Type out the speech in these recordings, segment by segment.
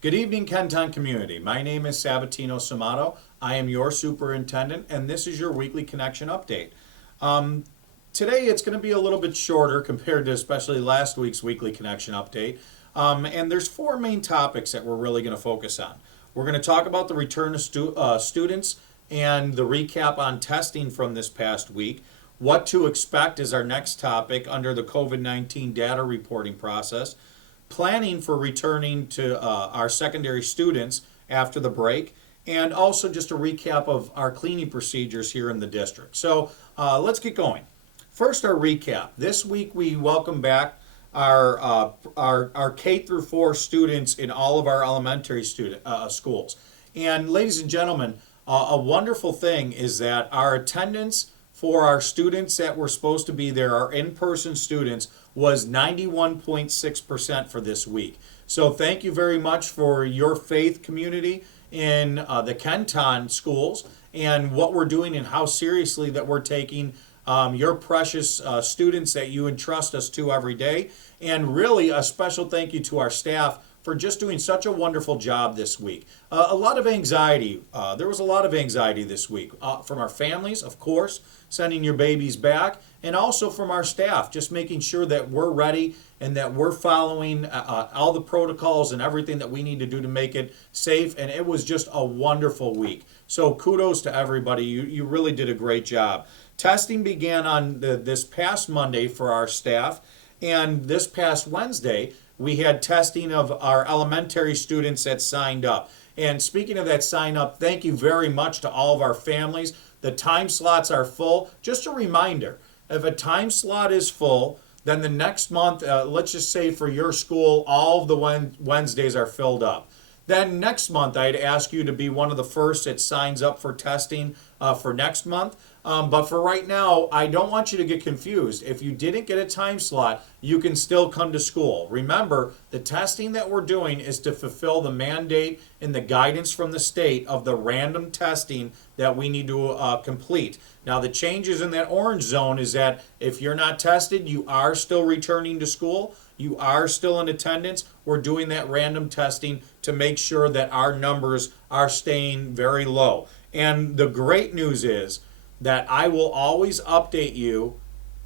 Good evening, Kenton community. My name is Sabatino Samato. I am your superintendent, and this is your weekly connection update. Um, Today, it's going to be a little bit shorter compared to especially last week's weekly connection update. And there's four main topics that we're really going to focus on. We're going to talk about the return of students and the recap on testing from this past week. What to expect is our next topic under the COVID-19 data reporting process, planning for returning to our secondary students after the break, and also just a recap of our cleaning procedures here in the district. So let's get going. First, our recap. This week we welcome back our K through 4 students in all of our elementary schools. And ladies and gentlemen, a wonderful thing is that our attendance for our students that were supposed to be there, our in-person students, was 91.6% for this week. So thank you very much for your faith, community, in the Kenton schools and what we're doing and how seriously that we're taking your precious students that you entrust us to every day. And really a special thank you to our staff for just doing such a wonderful job this week. A lot of anxiety. There was a lot of anxiety this week from our families, of course, sending your babies back, and also from our staff, just making sure that we're ready and that we're following all the protocols and everything that we need to do to make it safe. And it was just a wonderful week. So kudos to everybody. You really did a great job. Testing began on this past Monday for our staff, and this past Wednesday, we had testing of our elementary students that signed up. And speaking of that sign up, thank you very much to all of our families. The time slots are full. Just a reminder, if a time slot is full, then the next month, let's just say for your school, all of the Wednesdays are filled up. Then next month, I'd ask you to be one of the first that signs up for testing for next month. But for right now, I don't want you to get confused. If you didn't get a time slot, you can still come to school. Remember, the testing that we're doing is to fulfill the mandate and the guidance from the state of the random testing that we need to complete. Now, the changes in that orange zone is that if you're not tested, you are still returning to school. You are still in attendance. We're doing that random testing to make sure that our numbers are staying very low. And the great news is that I will always update you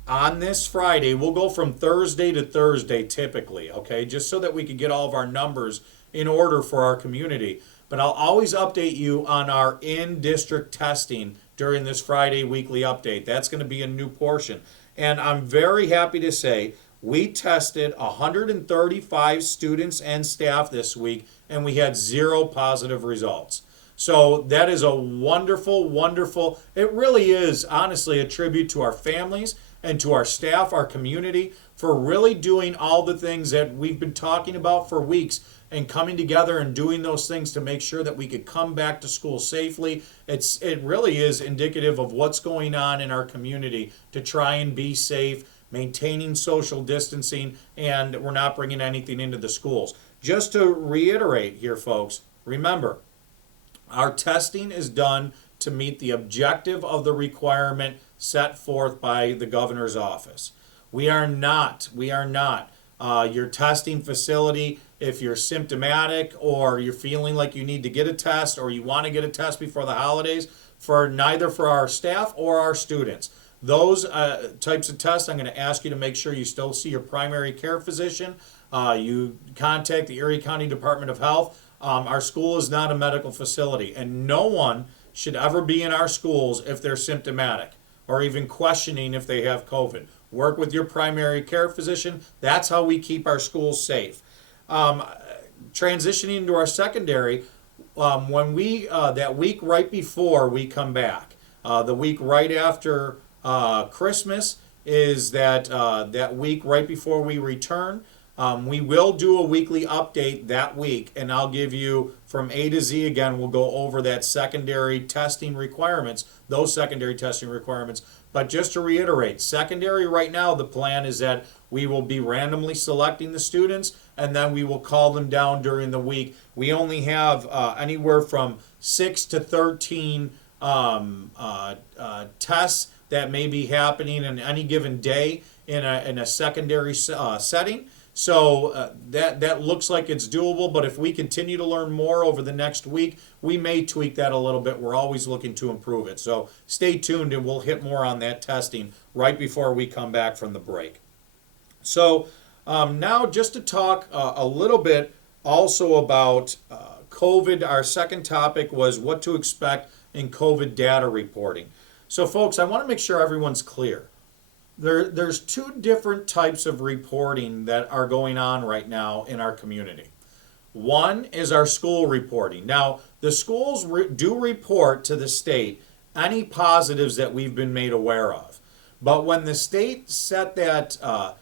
on this Friday. We'll go from Thursday to Thursday typically, okay, just so that we can get all of our numbers in order for our community. But I'll always update you on our in-district testing during this Friday weekly update. That's going to be a new portion. And I'm very happy to say we tested 135 students and staff this week, and we had 0 positive results. So that is a wonderful, wonderful, it really is honestly a tribute to our families and to our staff, our community, for really doing all the things that we've been talking about for weeks and coming together and doing those things to make sure that we could come back to school safely. It really is indicative of what's going on in our community to try and be safe, maintaining social distancing, and we're not bringing anything into the schools. Just to reiterate here, folks, remember, our testing is done to meet the objective of the requirement set forth by the governor's office. We are not your testing facility. If you're symptomatic or you're feeling like you need to get a test or you want to get a test before the holidays, for neither for our staff or our students. Those types of tests, I'm going to ask you to make sure you still see your primary care physician. You contact the Erie County Department of Health. Our school is not a medical facility, and no one should ever be in our schools if they're symptomatic or even questioning if they have COVID. Work with your primary care physician. That's how we keep our schools safe. Transitioning to our secondary, when we that week right before we come back, the week right after Christmas is that week right before we return. We will do a weekly update that week, and I'll give you from A to Z again. We'll go over that secondary testing requirements, those secondary testing requirements. But just to reiterate, secondary right now, the plan is that we will be randomly selecting the students, and then we will call them down during the week. We only have anywhere from 6 to 13 tests that may be happening in any given day in a secondary setting. So that looks like it's doable, but if we continue to learn more over the next week, we may tweak that a little bit. We're always looking to improve it. So stay tuned and we'll hit more on that testing right before we come back from the break. So now just to talk a little bit also about COVID. Our second topic was what to expect in COVID data reporting. So folks, I want to make sure everyone's clear. There's two different types of reporting that are going on right now in our community. One is our school reporting. Now, the schools do report to the state any positives that we've been made aware of. But when the state set that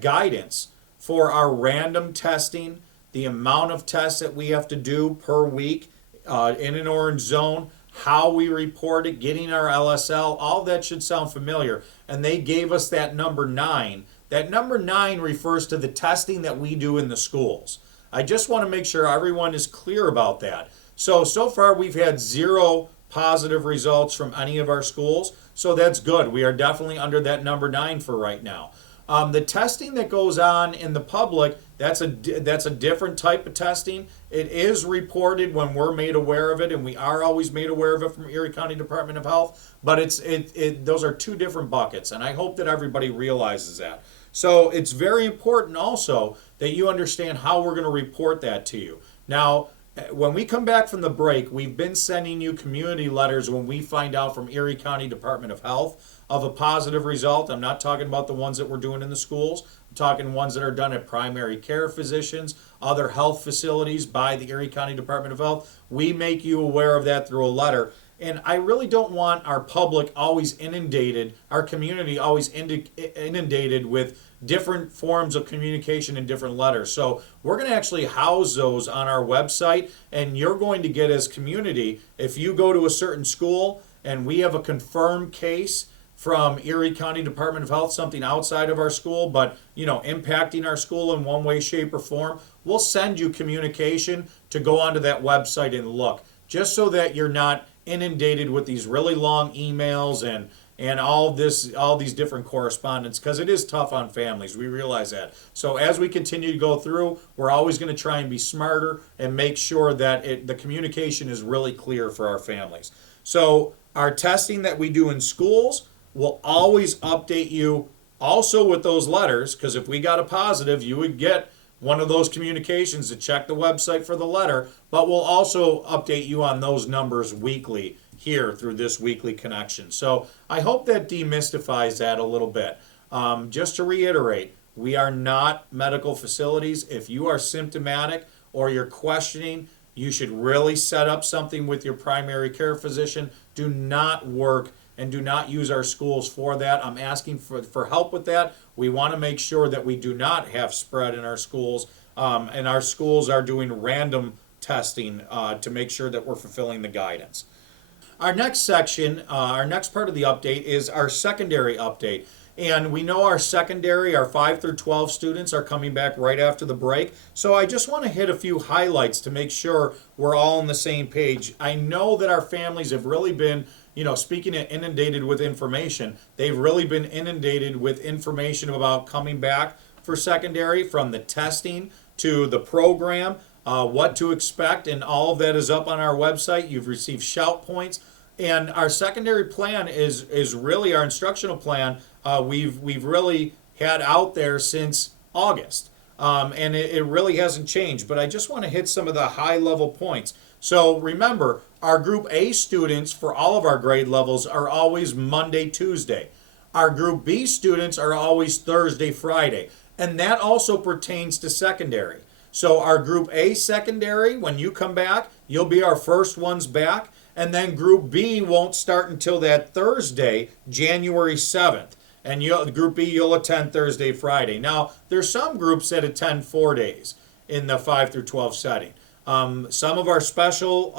guidance for our random testing, the amount of tests that we have to do per week in an orange zone, how we report it, getting our LSL, all that should sound familiar. And they gave us that number 9. That number 9 refers to the testing that we do in the schools. I just want to make sure everyone is clear about that. So far we've had 0 positive results from any of our schools. So that's good. We are definitely under that number 9 for right now. The testing that goes on in the public, that's a different type of testing. It is reported when we're made aware of it, and we are always made aware of it from Erie County Department of Health. But those are two different buckets, and I hope that everybody realizes that. So it's very important also that you understand how we're going to report that to you. Now, when we come back from the break, we've been sending you community letters when we find out from Erie County Department of Health of a positive result. I'm not talking about the ones that we're doing in the schools. I'm talking ones that are done at primary care physicians, other health facilities by the Erie County Department of Health. We make you aware of that through a letter. And I really don't want our public always inundated, our community always inundated with different forms of communication and different letters. So we're going to actually house those on our website, and you're going to get, as community, if you go to a certain school and we have a confirmed case from Erie County Department of Health, something outside of our school, but impacting our school in one way, shape, or form, we'll send you communication to go onto that website and look, just so that you're not inundated with these really long emails and all these different correspondence, because it is tough on families. We realize that. So as we continue to go through, we're always going to try and be smarter and make sure that the communication is really clear for our families. So our testing that we do in schools, we'll always update you also with those letters, because if we got a positive, you would get one of those communications to check the website for the letter, but we'll also update you on those numbers weekly here through this weekly connection. So I hope that demystifies that a little bit. Just to reiterate, we are not medical facilities. If you are symptomatic or you're questioning, you should really set up something with your primary care physician. Do not work and do not use our schools for that. I'm asking for help with that. We want to make sure that we do not have spread in our schools, and our schools are doing random testing to make sure that we're fulfilling the guidance. Our next section, our next part of the update is our secondary update. And we know our secondary, our 5 through 12 students are coming back right after the break. So I just want to hit a few highlights to make sure we're all on the same page. I know that our families have really been, speaking of inundated with information, they've really been inundated with information about coming back for secondary, from the testing to the program, what to expect, and all of that is up on our website. You've received shout points. And our secondary plan is really our instructional plan. We've really had out there since August, and it really hasn't changed. But I just want to hit some of the high level points. So remember, our Group A students for all of our grade levels are always Monday, Tuesday. Our Group B students are always Thursday, Friday, and that also pertains to secondary. So our Group A secondary, when you come back, you'll be our first ones back. And then Group B won't start until that Thursday, January 7th. And Group B, you'll attend Thursday, Friday. Now, there's some groups that attend 4 days in the 5 through 12 setting. Some of our special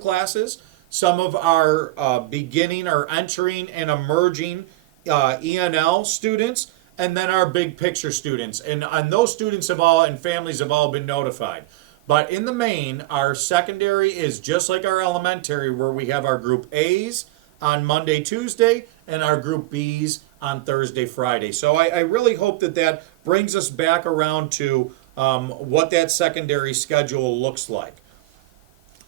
classes, some of our beginning or entering and emerging ENL students, and then our big picture students. And those students and families have all been notified. But in the main, our secondary is just like our elementary, where we have our Group A's, on Monday, Tuesday, and our Group Bs on Thursday, Friday. So I really hope that that brings us back around to what that secondary schedule looks like.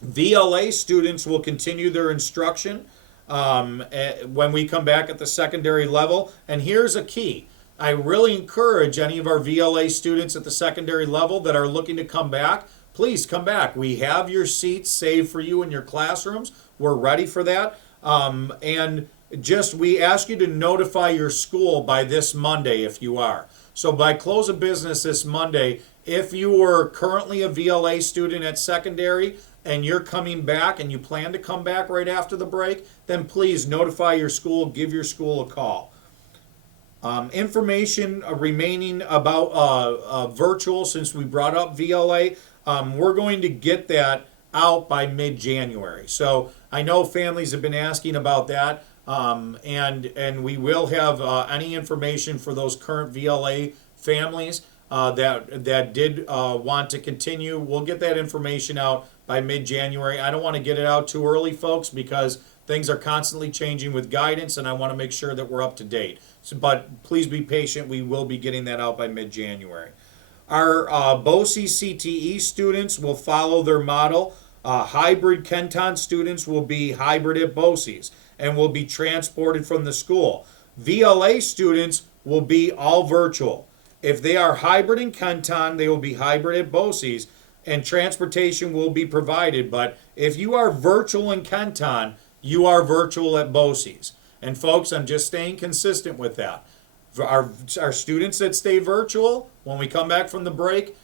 VLA students will continue their instruction when we come back at the secondary level. And here's a key. I really encourage any of our VLA students at the secondary level that are looking to come back, please come back. We have your seats saved for you in your classrooms. We're ready for that. And just we ask you to notify your school by this Monday if you are. So by close of business this Monday, if you were currently a VLA student at secondary and you're coming back and you plan to come back right after the break, then please notify your school, give your school a call. Information remaining about virtual, since we brought up VLA, we're going to get that out by mid-January. So I know families have been asking about that, and we will have any information for those current VLA families that did want to continue. We'll get that information out by mid-January. I don't want to get it out too early, folks, because things are constantly changing with guidance, and I want to make sure that we're up to date. So, but please be patient. We will be getting that out by mid-January. Our BOCES CTE students will follow their model. Hybrid Kenton students will be hybrid at BOCES and will be transported from the school. VLA students will be all virtual. If they are hybrid in Kenton, they will be hybrid at BOCES, and transportation will be provided. But if you are virtual in Kenton, you are virtual at BOCES. And folks, I'm just staying consistent with that. For our students that stay virtual, when we come back from the break,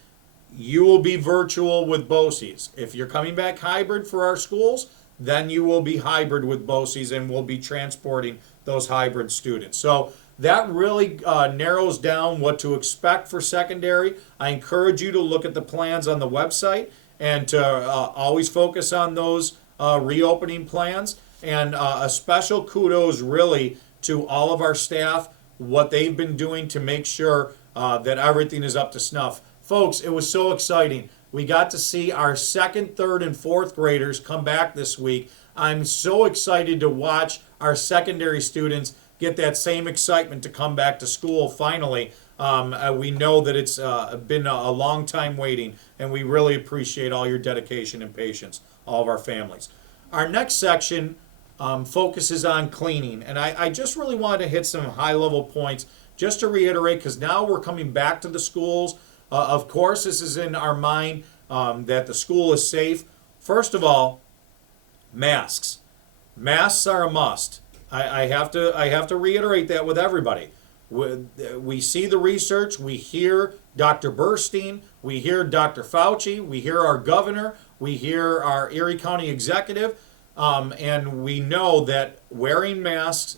you will be virtual with BOCES. If you're coming back hybrid for our schools, then you will be hybrid with BOCES, and we'll be transporting those hybrid students. So that really narrows down what to expect for secondary. I encourage you to look at the plans on the website and to always focus on those reopening plans. And a special kudos really to all of our staff, what they've been doing to make sure that everything is up to snuff. Folks, it was so exciting. We got to see our second, third, and fourth graders come back this week. I'm so excited to watch our secondary students get that same excitement to come back to school finally. We know that it's been a long time waiting, and we really appreciate all your dedication and patience, all of our families. Our next section focuses on cleaning, and I just really wanted to hit some high-level points just to reiterate, because now we're coming back to the schools. Of course, this is in our mind that the school is safe. First of all, masks. Masks are a must. I have to reiterate that with everybody. We see the research. We hear Dr. Burstein. We hear Dr. Fauci. We hear our governor. We hear our Erie County executive. And we know that wearing masks,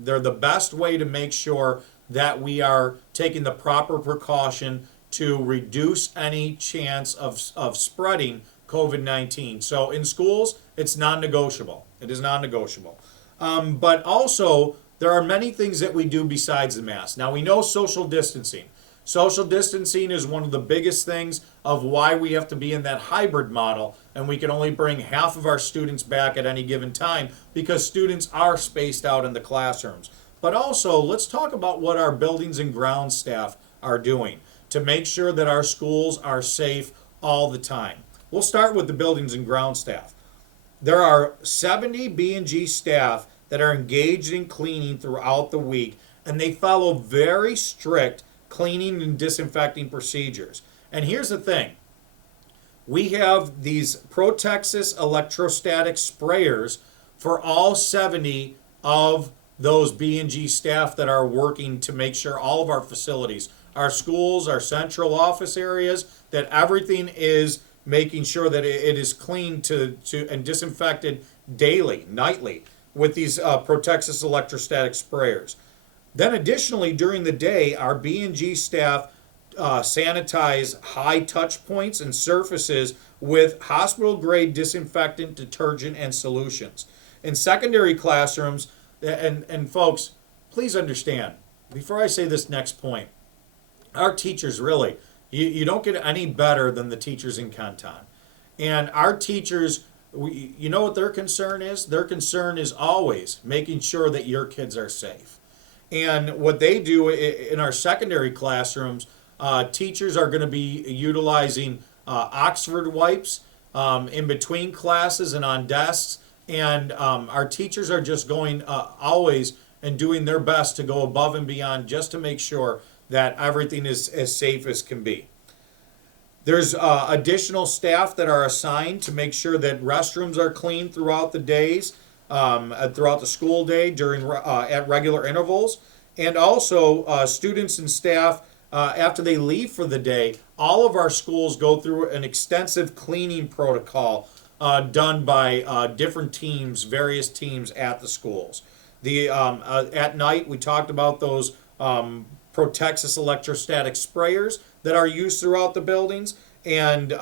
they're the best way to make sure that we are taking the proper precaution to reduce any chance of spreading COVID-19. So in schools, it's non-negotiable. It is non-negotiable. But also, there are many things that we do besides the mask. Now, we know social distancing. Social distancing is one of the biggest things of why we have to be in that hybrid model, and we can only bring half of our students back at any given time because students are spaced out in the classrooms. But also, let's talk about what our buildings and grounds staff are doing to make sure that our schools are safe all the time. We'll start with the buildings and grounds staff. There are 70 B&G staff that are engaged in cleaning throughout the week, and they follow very strict cleaning and disinfecting procedures. And here's the thing. We have these Protexis electrostatic sprayers for all 70 of those B&G staff that are working to make sure all of our facilities, our schools, our central office areas, that everything is making sure that it is cleaned to and disinfected daily, nightly, with these Protexis electrostatic sprayers. Then additionally, during the day, our B&G staff sanitize high touch points and surfaces with hospital-grade disinfectant, detergent, and solutions. In secondary classrooms, and folks, please understand, before I say this next point, our teachers really, you don't get any better than the teachers in Canton. And our teachers, you know what their concern is? Their concern is always making sure that your kids are safe. And what they do in our secondary classrooms, teachers are going to be utilizing Oxford wipes in between classes and on desks. And our teachers are just going always and doing their best to go above and beyond just to make sure that everything is as safe as can be. There's additional staff that are assigned to make sure that restrooms are clean throughout the days, throughout the school day during at regular intervals, and also students and staff after they leave for the day. All of our schools go through an extensive cleaning protocol done by different teams, various teams at the schools. At night we talked about those Protexus electrostatic sprayers that are used throughout the buildings, and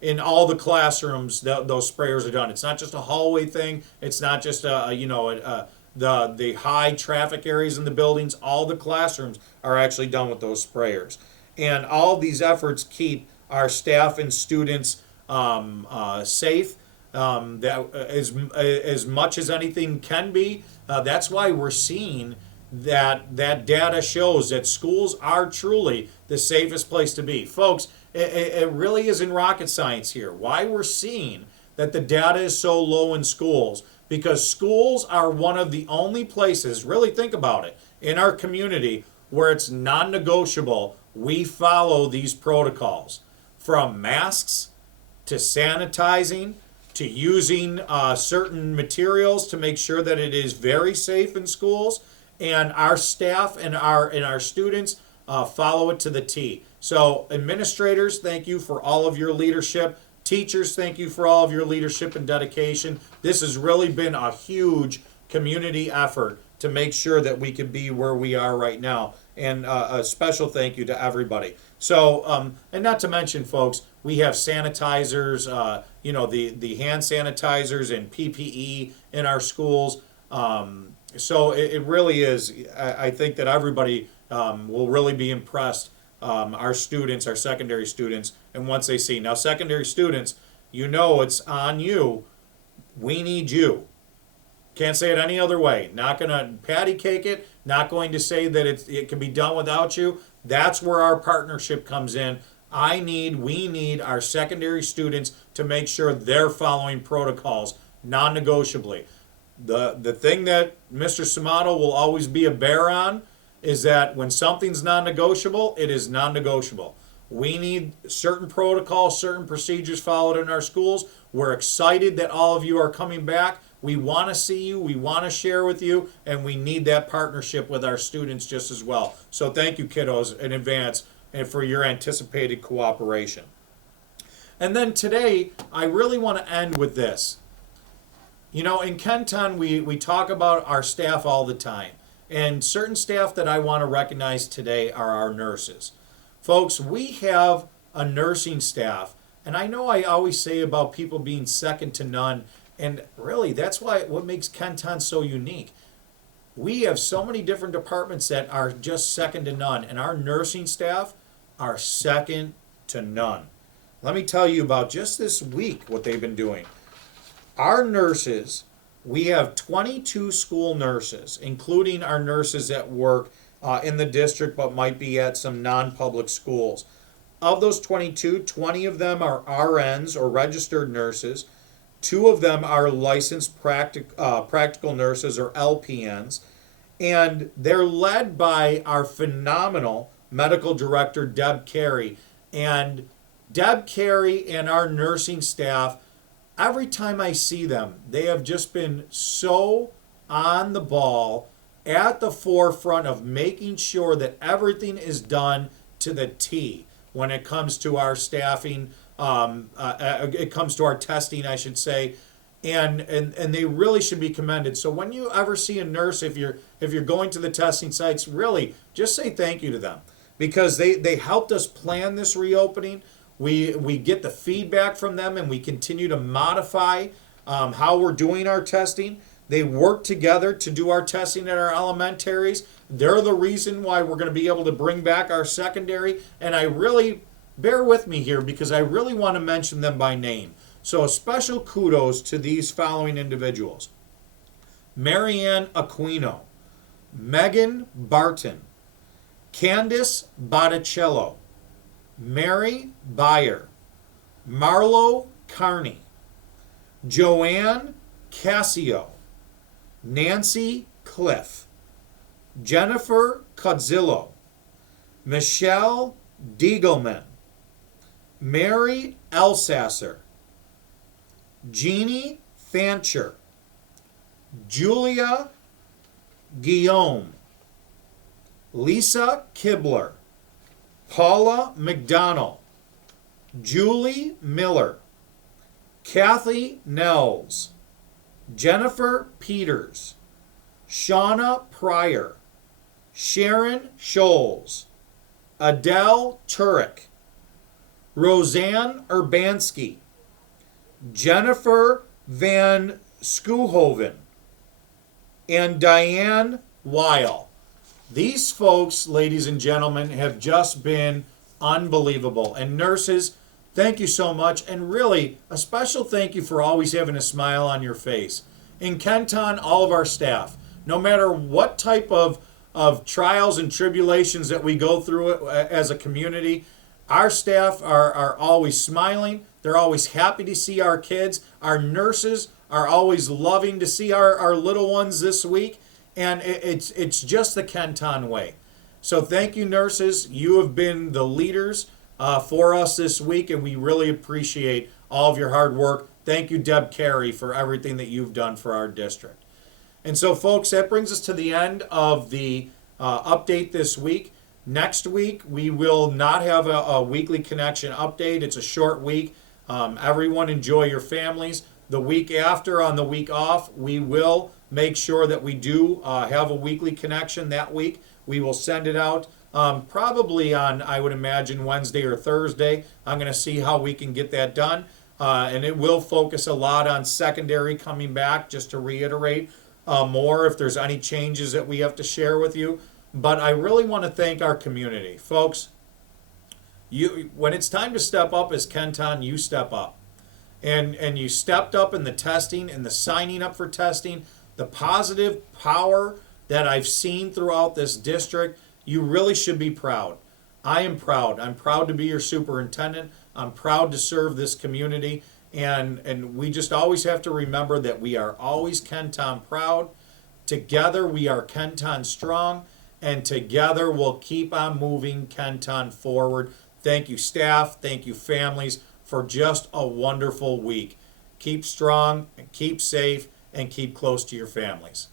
in all the classrooms those sprayers are done. It's not just a hallway thing. It's not just the high traffic areas in the buildings. All the classrooms are actually done with those sprayers, and all these efforts keep our staff and students safe. That as much as anything can be. That's why we're seeing that data shows that schools are truly the safest place to be. Folks, it really isn't rocket science here. Why we're seeing that the data is so low in schools, because schools are one of the only places, really think about it, in our community where it's non-negotiable we follow these protocols. From masks to sanitizing to using certain materials to make sure that it is very safe in schools, and our staff and our students follow it to the T. So administrators, thank you for all of your leadership. Teachers, thank you for all of your leadership and dedication. This has really been a huge community effort to make sure that we can be where we are right now. And a special thank you to everybody. So, and not to mention, folks, we have sanitizers, the hand sanitizers and PPE in our schools. So it really is, I think that everybody will really be impressed, our students, our secondary students, and once they see. Now, secondary students, it's on you. We need you. Can't say it any other way. Not going to patty cake it, not going to say that it can be done without you. That's where our partnership comes in. We need our secondary students to make sure they're following protocols non-negotiably. The thing that Mr. Samato will always be a bear on is that when something's non-negotiable, it is non-negotiable. We need certain protocols, certain procedures followed in our schools. We're excited that all of you are coming back. We want to see you, we want to share with you, and we need that partnership with our students just as well. So thank you, kiddos, in advance and for your anticipated cooperation. And then today, I really want to end with this. In Kenton, we talk about our staff all the time. And certain staff that I want to recognize today are our nurses. Folks, we have a nursing staff. And I know I always say about people being second to none. And really, that's what makes Kenton so unique. We have so many different departments that are just second to none. And our nursing staff are second to none. Let me tell you about just this week what they've been doing. Our nurses, we have 22 school nurses, including our nurses that work in the district but might be at some non-public schools. Of those 22, 20 of them are RNs or registered nurses. 2 of them are licensed practical nurses or LPNs. And they're led by our phenomenal medical director, Deb Carey. And Deb Carey and our nursing staff, every time I see them, they have just been so on the ball, at the forefront of making sure that everything is done to the T when it comes to our staffing, it comes to our testing, I should say, and they really should be commended. So when you ever see a nurse, if you're going to the testing sites, really just say thank you to them, because they helped us plan this reopening. We get the feedback from them, and we continue to modify how we're doing our testing. They work together to do our testing at our elementaries. They're the reason why we're going to be able to bring back our secondary. And I really, bear with me here, because I really want to mention them by name. So a special kudos to these following individuals: Marianne Aquino, Megan Barton, Candice Botticello, Mary Byer, Marlo Carney, Joanne Cassio, Nancy Cliff, Jennifer Cudzillo, Michelle Diegelman, Mary Elsasser, Jeannie Fancher, Julia Guillaume, Lisa Kibler, Paula McDonnell, Julie Miller, Kathy Nels, Jennifer Peters, Shauna Pryor, Sharon Scholes, Adele Turek, Roseanne Urbanski, Jennifer Van Schoonhoven, and Diane Weil. These folks, ladies and gentlemen, have just been unbelievable. And nurses, thank you so much. And really, a special thank you for always having a smile on your face. In Kenton, all of our staff, no matter what type of trials and tribulations that we go through as a community, our staff are always smiling. They're always happy to see our kids. Our nurses are always loving to see our little ones this week. And it's just the Kenton way. So thank you, nurses. You have been the leaders for us this week, and we really appreciate all of your hard work. Thank you, Deb Carey, for everything that you've done for our district. And so, folks, that brings us to the end of the update this week. Next week, we will not have a weekly connection update. It's a short week. Everyone enjoy your families. The week after, on the week off, we will make sure that we do have a weekly connection that week. We will send it out probably on, I would imagine, Wednesday or Thursday. I'm going to see how we can get that done. And it will focus a lot on secondary coming back, just to reiterate more if there's any changes that we have to share with you. But I really want to thank our community. Folks, when it's time to step up as Kenton, you step up. And you stepped up in the testing and the signing up for testing, the positive power that I've seen throughout this district. You really should be proud. I am proud. I'm proud to be your superintendent. I'm proud to serve this community. And we just always have to remember that we are always Kenton proud. Together we are Kenton strong. And together we'll keep on moving Kenton forward. Thank you, staff. Thank you, families, for just a wonderful week. Keep strong and keep safe and keep close to your families.